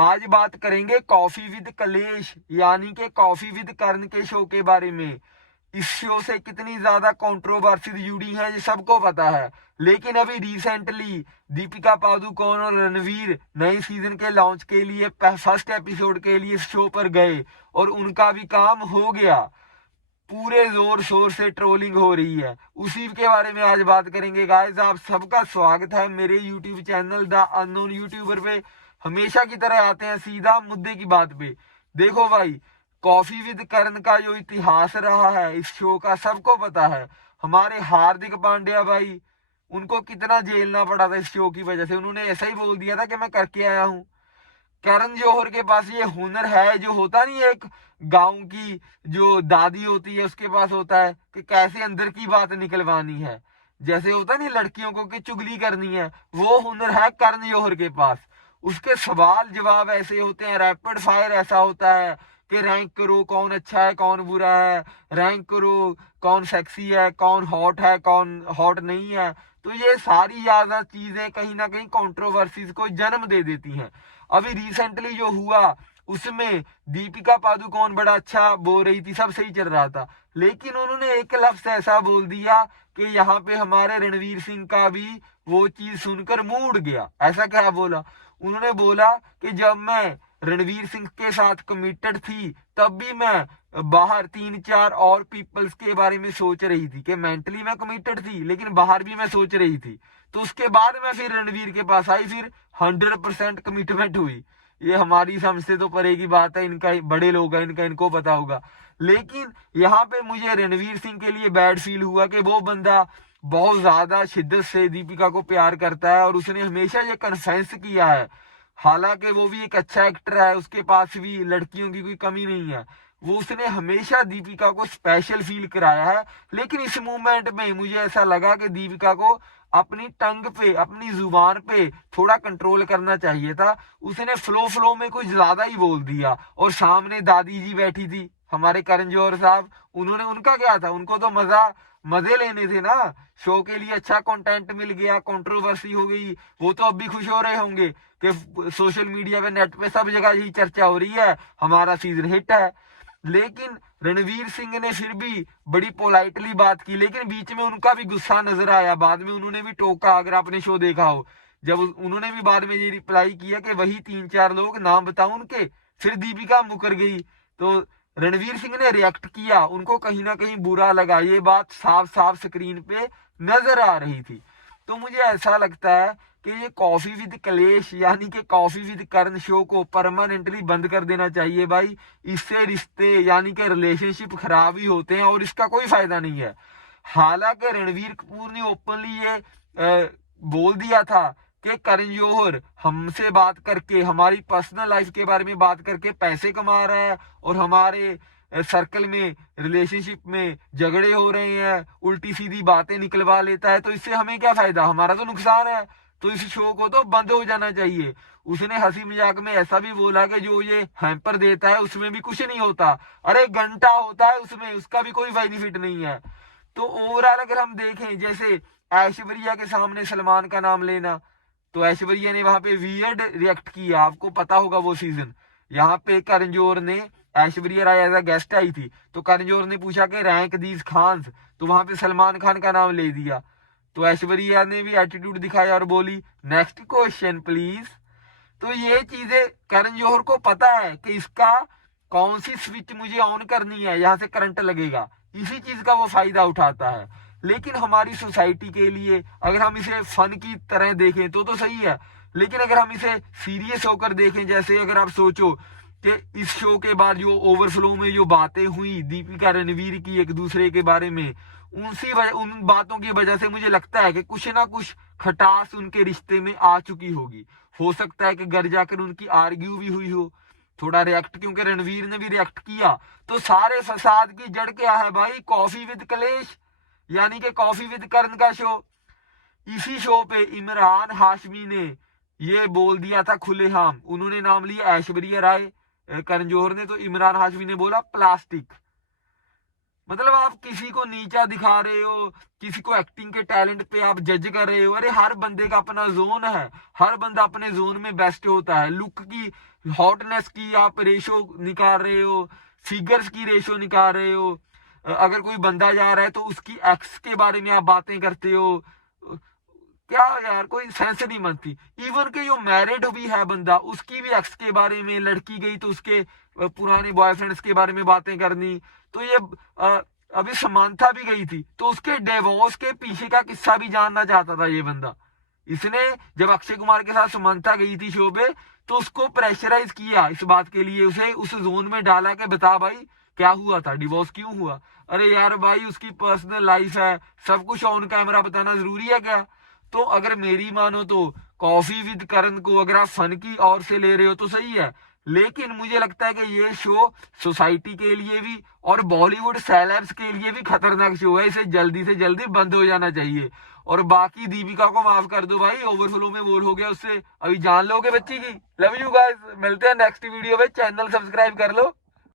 आज बात करेंगे कॉफी विद कलेश यानी कि कॉफी विद करण के शो के बारे में। इस शो से कितनी ज्यादा कंट्रोवर्सी जुड़ी है ये सबको पता है, लेकिन अभी रिसेंटली दीपिका पादुकोण और रणवीर नए सीजन के लॉन्च के लिए फर्स्ट एपिसोड के लिए इस शो पर गए और उनका भी काम हो गया। पूरे जोर शोर से ट्रोलिंग हो रही है, उसी के बारे में आज बात करेंगे गाइस। आप सबका स्वागत है मेरे YouTube channel the unknown YouTuber पे। हमेशा की तरह आते हैं सीधा मुद्दे की बात पे। देखो भाई, कॉफी विद करण का जो इतिहास रहा है इस शो का सबको पता है। हमारे हार्दिक पांड्या भाई, उनको कितना झेलना पड़ा था इस शो की वजह से। उन्होंने ऐसा ही बोल दिया था कि मैं करके आया हूँ। करण जौहर के पास ये हुनर है, जो होता नहीं, एक गांव की जो दादी होती है उसके पास होता है कि कैसे अंदर की बात निकलवानी है, जैसे होता नहीं लड़कियों को कि चुगली करनी है, वो हुनर है करण जौहर के पास। उसके सवाल जवाब ऐसे होते हैं, रैपिड फायर ऐसा होता है कि रैंक करो कौन अच्छा है कौन बुरा है, रैंक करो कौन सेक्सी है कौन हॉट नहीं है। तो ये सारी ज्यादा चीजें कहीं ना कहीं कंट्रोवर्सीज को जन्म दे देती हैं। अभी रिसेंटली जो हुआ उसमें दीपिका पादुकोण बड़ा अच्छा बोल रही थी, सब सही चल रहा था, लेकिन उन्होंने एक लफ्ज ऐसा बोल दिया कि यहाँ पे हमारे रणवीर सिंह का भी वो चीज सुनकर मुंह उड़ गया। ऐसा क्या बोला? उन्होंने बोला कि जब मैं रणवीर सिंह के साथ कमिटेड थी तब भी मैं बाहर 3-4 और पीपल्स के बारे में सोच रही थी कि मेंटली मैं कमिटेड थी लेकिन बाहर भी मैं सोच रही थी। तो उसके बाद मैं फिर रणवीर के पास आई, फिर 100% कमिटमेंट हुई। ये हमारी समझ से तो परे की बात है, इनका बड़े लोग हैं, इनको पता होगा। लेकिन यहाँ पे मुझे रणवीर सिंह के लिए बैड फील हुआ कि वो बंदा बहुत ज्यादा शिद्दत से दीपिका को प्यार करता है और उसने हमेशा ये कन्फेंस किया है। हालांकि वो भी एक अच्छा एक्टर है, उसके पास भी लड़कियों की कोई कमी नहीं है, वो उसने हमेशा दीपिका को स्पेशल फील कराया है। लेकिन इस मूवमेंट में मुझे ऐसा लगा कि दीपिका को अपनी टंग पे, अपनी जुबान पे थोड़ा कंट्रोल करना चाहिए था। उसने फ्लो में कुछ ज्यादा ही बोल दिया और सामने दादी जी बैठी थी हमारे करण जौहर साहब, उनका क्या था, उनको तो मजे लेने थे ना। शो के लिए अच्छा कंटेंट मिल गया, कंट्रोवर्सी हो गई, वो तो अब भी खुश हो रहे होंगे कि सोशल मीडिया पे नेट पे सब जगह यही चर्चा हो रही है, हमारा सीजन हिट है। लेकिन रणवीर सिंह ने फिर भी बड़ी पोलाइटली बात की, लेकिन बीच में उनका भी गुस्सा नजर आया, बाद में उन्होंने भी टोका, अगर आपने शो देखा हो। जब उन्होंने भी बाद में ये रिप्लाई किया कि वही 3-4 लोग, नाम बताओ उनके। फिर दीपिका मुकर गई तो रणवीर सिंह ने रिएक्ट किया, उनको कहीं ना कहीं बुरा लगा, ये बात साफ साफ स्क्रीन पे नजर आ रही थी। तो मुझे ऐसा लगता है कि ये कॉफी विद कलेश यानी कि कॉफी विद करण शो को परमानेंटली बंद कर देना चाहिए भाई। इससे रिश्ते यानी कि रिलेशनशिप खराब ही होते हैं और इसका कोई फायदा नहीं है। हालांकि रणवीर कपूर ने ओपनली ये बोल दिया था कि करण जौहर हमसे बात करके, हमारी पर्सनल लाइफ के बारे में बात करके पैसे कमा रहा है और हमारे सर्कल में, रिलेशनशिप में झगड़े हो रहे हैं, उल्टी सीधी बातें निकलवा लेता है, तो इससे हमें क्या फायदा, हमारा तो नुकसान है। तो इस शो को तो बंद हो जाना चाहिए। उसने हंसी मजाक में ऐसा भी बोला कि जो ये हैम्पर देता है उसमें भी कुछ नहीं होता, अरे घंटा होता है उसमें, उसका भी कोई बेनिफिट नहीं है। तो ओवरऑल अगर हम देखें, जैसे ऐश्वर्या के सामने सलमान का नाम लेना, तो ऐश्वर्या ने वहां पे वियर्ड रिएक्ट किया, आपको पता होगा वो सीजन। यहाँ पे करण जौहर ने, Aishwarya Rai as a guest आई थी, तो करण जौहर ने पूछा कि रैंक दीज खान्स, तो वहां पे सलमान खान का नाम ले दिया। तो ऐश्वर्या ने भी एटीट्यूड दिखाया और बोली नेक्स्ट क्वेश्चन प्लीज। तो ये चीजें करण जौहर को पता है कि इसका कौन सी स्विच मुझे ऑन करनी है, यहाँ से करंट लगेगा, इसी चीज का वो फायदा उठाता है। लेकिन हमारी सोसाइटी के लिए अगर हम इसे फन की तरह देखें तो सही है, लेकिन अगर हम इसे सीरियस होकर देखें, जैसे अगर आप सोचो कि इस शो के बाद जो ओवरफ्लो में जो बातें हुई दीपिका रणवीर की एक दूसरे के बारे में, उन बातों की वजह से मुझे लगता है कि कुछ ना कुछ खटास उनके रिश्ते में आ चुकी होगी। हो सकता है कि घर जाकर उनकी आर्ग्यू भी हुई हो, थोड़ा रिएक्ट, क्योंकि रणवीर ने भी रिएक्ट किया। तो सारे फसाद की जड़ क्या है भाई? कॉफी विद कलेश यानी कि कॉफी विद करण का शो। इसी शो पे इमरान हाशमी ने ये बोल दिया था खुलेआम, उन्होंने नाम लिया ऐश्वर्या राय, करण जौहर ने, तो इमरान हाशमी ने बोला प्लास्टिक। मतलब आप किसी को नीचा दिखा रहे हो, किसी को एक्टिंग के टैलेंट पे आप जज कर रहे हो। अरे हर बंदे का अपना जोन है, हर बंदा अपने जोन में बेस्ट होता है। लुक की हॉटनेस की आप रेशो निकाल रहे हो, फिगर्स की रेशो निकाल रहे हो, अगर कोई बंदा जा रहा है तो उसकी एक्स के बारे में आप बातें करते हो। क्या यार, कोई सेंस नहीं बनती। इवन के जो मैरिड भी है बंदा, उसकी भी एक्स के बारे में, लड़की गई तो उसके पुराने बॉयफ्रेंड्स के बारे में बातें करनी। तो ये अभी समांथा भी गई थी तो उसके डिवोर्स के पीछे का किस्सा भी जानना चाहता था ये बंदा। इसने जब अक्षय कुमार के साथ समांथा गई थी शो पे, तो उसको प्रेशराइज किया इस बात के लिए, उसे उस जोन में डाला कि बता भाई क्या हुआ था, डिवोर्स क्यों हुआ। अरे यार भाई, उसकी पर्सनल लाइफ है, सब कुछ ऑन कैमरा बताना जरूरी है क्या? तो अगर मेरी मानो तो कॉफी विद करण को अगर आप फन की ओर से ले रहे हो तो सही है, लेकिन मुझे लगता है कि ये शो सोसाइटी के लिए भी और बॉलीवुड सेलेब्स के लिए भी खतरनाक शो है। इसे जल्दी से जल्दी बंद हो जाना चाहिए। और बाकी दीपिका को माफ कर दो भाई, ओवरफ्लो में बोल हो गया उससे, अभी जान लोगे बच्ची की। लव यू गाइस, मिलते हैं नेक्स्ट वीडियो में, चैनल सब्सक्राइब कर लो।